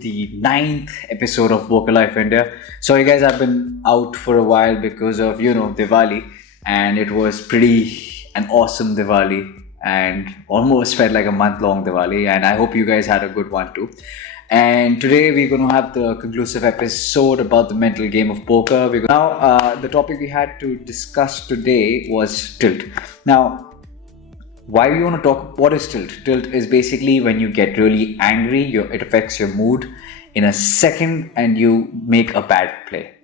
the ninth episode of Vocal Life India. Sorry guys, I've been out for a while because of Diwali, and it was an awesome Diwali and almost felt like a month-long Diwali, and I hope you guys had a good one too. And today we're going to have the conclusive episode about the mental game of poker. The topic we had to discuss today was tilt. Now, why we want to talk, what is tilt? Tilt is basically when you get really angry, it affects your mood in a second and you make a bad play.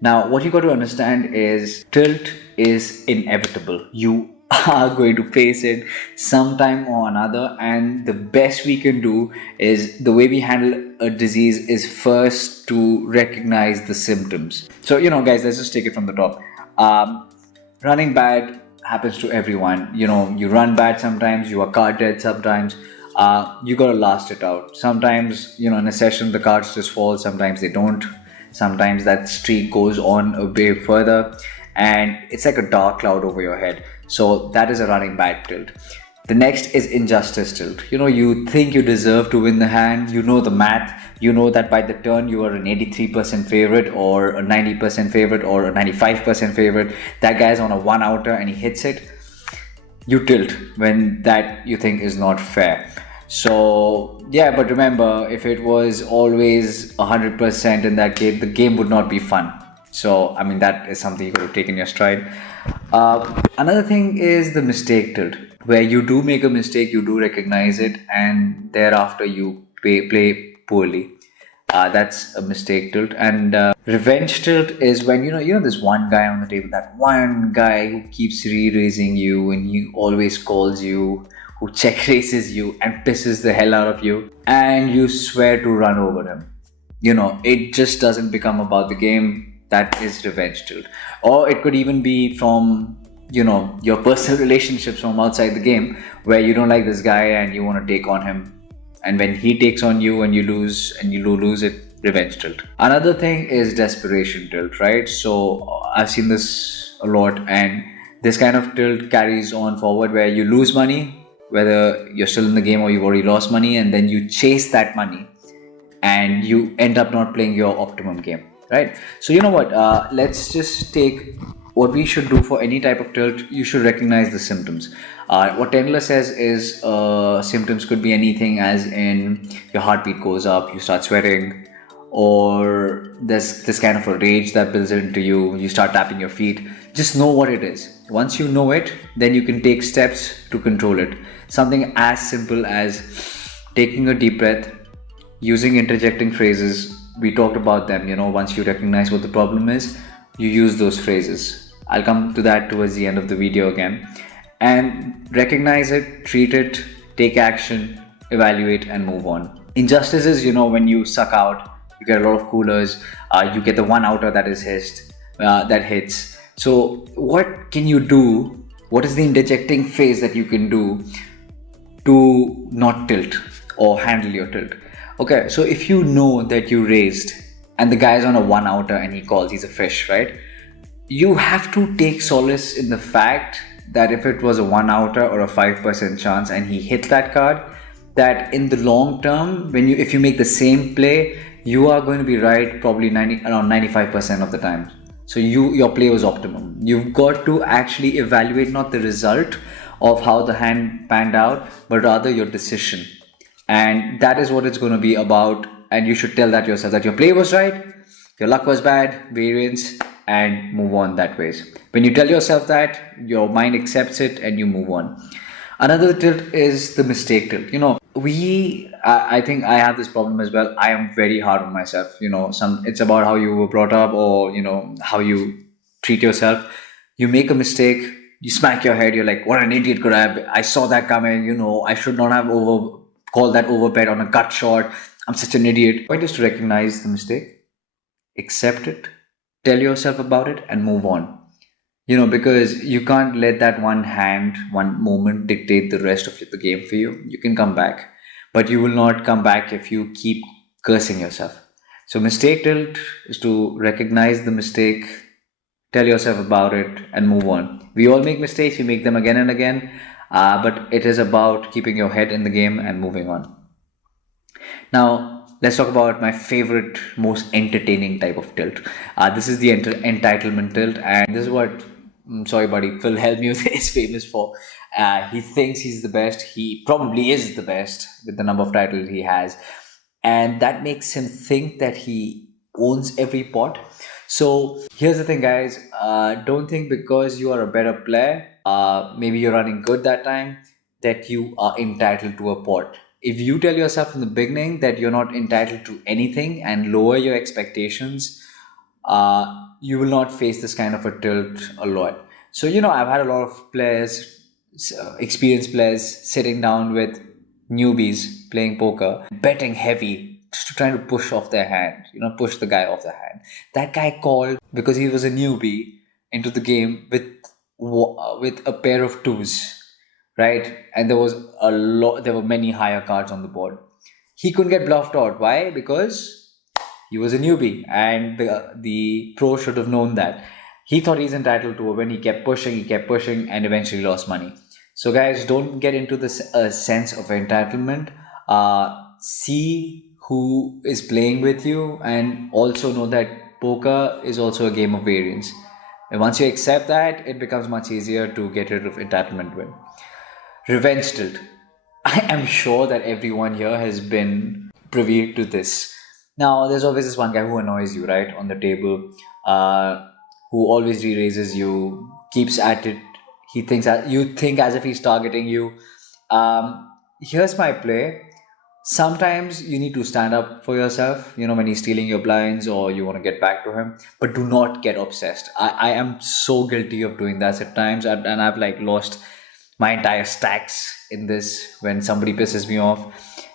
Now, what you got to understand is tilt is inevitable. You are going to face it sometime or another, and the best we can do is, the way we handle a disease is first to recognize the symptoms. So, guys, let's just take it from the top. Running bad happens to everyone. You run bad sometimes, you are card dead sometimes. You gotta last it out. Sometimes, in a session the cards just fall, sometimes they don't. Sometimes that streak goes on a bit further and it's like a dark cloud over your head. So that is a running bad tilt. The next is injustice tilt. You think you deserve to win the hand, you know the math, you know that by the turn you are an 83% favorite or a 90% favorite or a 95% favorite. That guy's on a one outer and he hits it. You tilt when that you think is not fair. So yeah, but remember, if it was always 100% in that game, the game would not be fun. So that is something you got to take in your stride. Another thing is the mistake tilt, where you do make a mistake, you do recognize it, and thereafter you play poorly. That's a mistake tilt. And revenge tilt is when this one guy on the table, that one guy who keeps re-raising you and he always calls you, who check raises you and pisses the hell out of you, and you swear to run over him. It just doesn't become about the game. That is revenge tilt. Or it could even be from your personal relationships from outside the game, where you don't like this guy and you want to take on him, and when he takes on you and you lose it, revenge tilt. Another thing is desperation tilt, right? So I've seen this a lot, and this kind of tilt carries on forward, where you lose money, whether you're still in the game or you've already lost money, and then you chase that money and you end up not playing your optimum game, right? So let's just take what we should do for any type of tilt. You should recognize the symptoms. What Tendler says is symptoms could be anything, as in your heartbeat goes up, you start sweating, or there's this kind of a rage that builds into you, you start tapping your feet. Just know what it is. Once you know it, then you can take steps to control it. Something as simple as taking a deep breath, using interjecting phrases. We talked about them. Once you recognize what the problem is, you use those phrases. I'll come to that towards the end of the video again. And recognize it, treat it, take action, evaluate, and move on. Injustices, when you suck out, you get a lot of coolers, you get the one outer that hits. So what can you do? What is the interjecting phrase that you can do to not tilt or handle your tilt? Okay, so if you know that you raised and the guy's on a one outer and he calls, he's a fish, right? You have to take solace in the fact that if it was a one outer or a 5% chance and he hit that card, that in the long term, if you make the same play, you are going to be right probably around 95% of the time. So your play was optimum. You've got to actually evaluate not the result of how the hand panned out, but rather your decision. And that is what it's going to be about. And you should tell that yourself, that your play was right, your luck was bad, variance, and move on that ways. When you tell yourself that, your mind accepts it and you move on. Another tilt is the mistake tilt. I think I have this problem as well. I am very hard on myself. It's about how you were brought up, or how you treat yourself. You make a mistake, you smack your head, you're like, what an idiot could I have? I saw that coming. I should not have called that overbet on a gut shot. I'm such an idiot. The point is to recognize the mistake, accept it, tell yourself about it, and move on. Because you can't let that one moment dictate the rest of the game for you. You can come back, but you will not come back if you keep cursing yourself. So mistake tilt is to recognize the mistake, tell yourself about it, and move on. We all make mistakes, we make them again and again, but it is about keeping your head in the game and moving on. Now, let's talk about my favorite, most entertaining type of tilt. This is the entitlement tilt, and this is what, sorry, buddy, Phil Hellmuth is famous for. He thinks he's the best. He probably is the best with the number of titles he has, and that makes him think that he owns every pot. So here's the thing, guys. Don't think because you are a better player, maybe you're running good that time, that you are entitled to a pot. If you tell yourself in the beginning that you're not entitled to anything and lower your expectations, you will not face this kind of a tilt a lot. So, I've had a lot of players, experienced players, sitting down with newbies playing poker, betting heavy, just trying to push off their hand, push the guy off their hand. That guy called because he was a newbie into the game with a pair of twos, right? And there were many higher cards on the board. He couldn't get bluffed out. Why? Because he was a newbie, and the pro should have known that. He thought he's entitled to a win. He kept pushing, and eventually lost money. So, guys, don't get into this sense of entitlement. See who is playing with you, and also know that poker is also a game of variance. And once you accept that, it becomes much easier to get rid of entitlement win. Revenge tilt. I am sure that everyone here has been privy to this. Now, there's always this one guy who annoys you, right, on the table, who always re-raises you, keeps at it. You think as if he's targeting you. Here's my play. Sometimes you need to stand up for yourself, when he's stealing your blinds or you want to get back to him, but do not get obsessed. I am so guilty of doing that at times, and I've like lost my entire stacks in this when somebody pisses me off.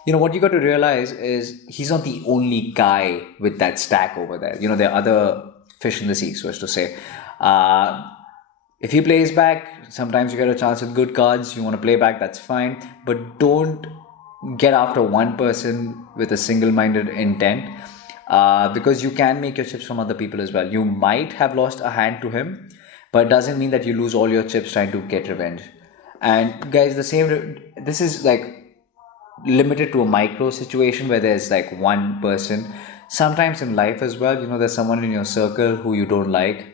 What you got to realize is he's not the only guy with that stack over there. There are other fish in the sea, so as to say. If he plays back, sometimes you get a chance with good cards. You want to play back, that's fine. But don't get after one person with a single-minded intent, because you can make your chips from other people as well. You might have lost a hand to him, but it doesn't mean that you lose all your chips trying to get revenge. And guys, this is like limited to a micro situation where there's like one person. Sometimes in life as well, there's someone in your circle who you don't like,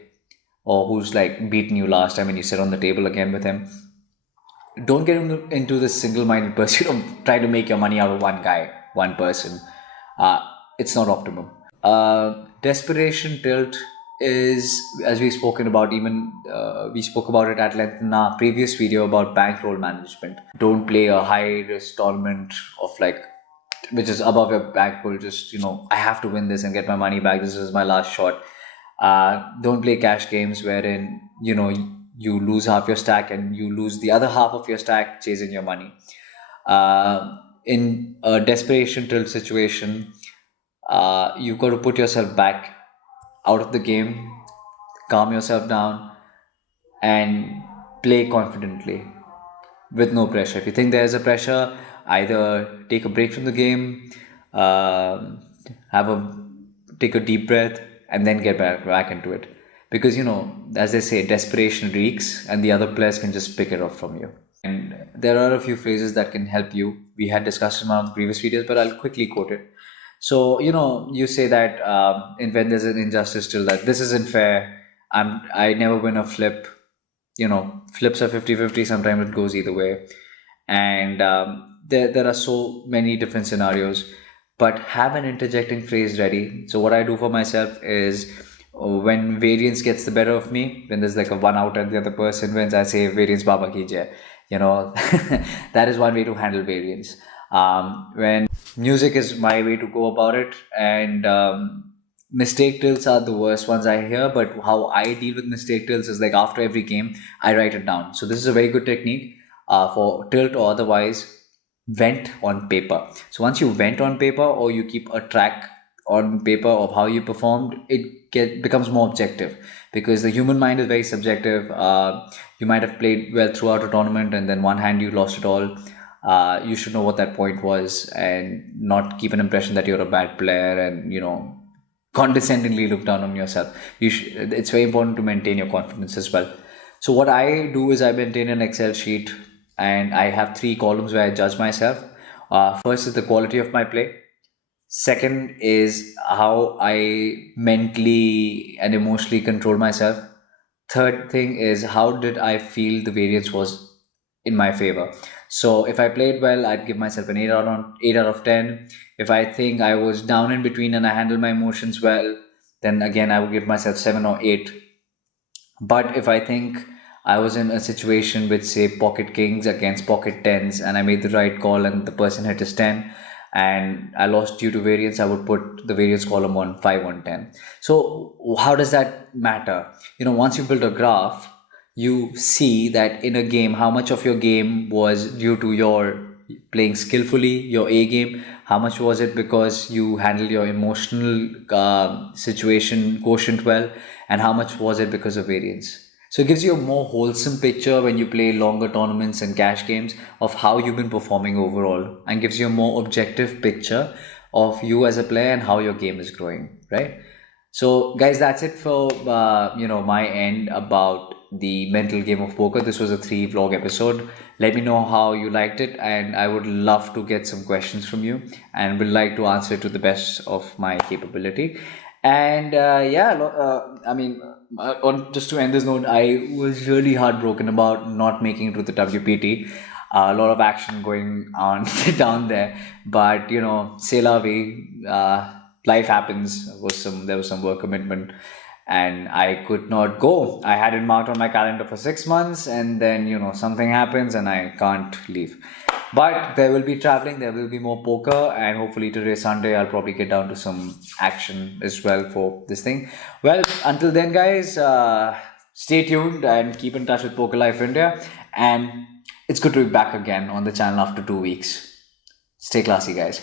or who's like beaten you last time and you sit on the table again with him. Don't get into this single-minded pursuit of trying to make your money out of one guy, one person. It's not optimum. Desperation tilt is, as we've spoken about, even we spoke about it at length in our previous video about bankroll management. Don't play a high risk tournament of like, which is above your bankroll. Just, I have to win this and get my money back. This is my last shot. Don't play cash games wherein, you lose half your stack and you lose the other half of your stack chasing your money. In a desperation tilt situation, you've got to put yourself back out of the game, calm yourself down, and play confidently with no pressure. If you think there's a pressure, either take a break from the game, take a deep breath, and then get back into it. Because, as they say, desperation reeks and the other players can just pick it up from you. And there are a few phrases that can help you. We had discussed in one of the previous videos, but I'll quickly quote it. So, you say that when there's an injustice till that this isn't fair, I never win a flip. Flips are 50-50, sometimes it goes either way. And there are so many different scenarios, but have an interjecting phrase ready. So what I do for myself is, when variance gets the better of me, when there's like a one out and the other person wins, I say variance baba ki jai. That is one way to handle variance. When music is my way to go about it, and mistake tilts are the worst ones I hear, but how I deal with mistake tilts is like after every game, I write it down. So this is a very good technique for tilt or otherwise. Vent on paper. So once you vent on paper, or you keep a track on paper of how you performed, it becomes more objective, because the human mind is very subjective. You might have played well throughout a tournament and then one hand you lost it all. You should know what that point was and not keep an impression that you're a bad player and condescendingly look down on yourself. It's very important to maintain your confidence as well. So what I do is I maintain an Excel sheet, and I have 3 columns where I judge myself. First is the quality of my play. Second is how I mentally and emotionally control myself. Third thing is how did I feel the variance was in my favor. So if I played well, I'd give myself an 8 out of 10. If I think I was down in between and I handled my emotions well, then again I would give myself 7 or 8. But if I think I was in a situation with, say, pocket kings against pocket tens, and I made the right call and the person hit his 10, and I lost due to variance, I would put the variance column on 5 on 10. So, how does that matter? Once you build a graph, you see that in a game, how much of your game was due to your playing skillfully, your A game, how much was it because you handled your emotional situation quotient well, and how much was it because of variance. So it gives you a more wholesome picture when you play longer tournaments and cash games of how you've been performing overall, and gives you a more objective picture of you as a player and how your game is growing, right? So, guys, that's it for my end about the mental game of poker. This was a three vlog episode. Let me know how you liked it, and I would love to get some questions from you, and would like to answer to the best of my capability. And yeah, I mean, on just to end this note, I was really heartbroken about not making it to the WPT. A lot of action going on down there, but c'est la vie. Life happens. There was some work commitment, and I could not go. I had it marked on my calendar for 6 months, and then something happens and I can't leave. But there will be traveling, there will be more poker, and hopefully today Sunday I'll probably get down to some action as well for this thing. Well, until then, guys, stay tuned and keep in touch with Poker Life India. And it's good to be back again on the channel after 2 weeks. Stay classy, guys.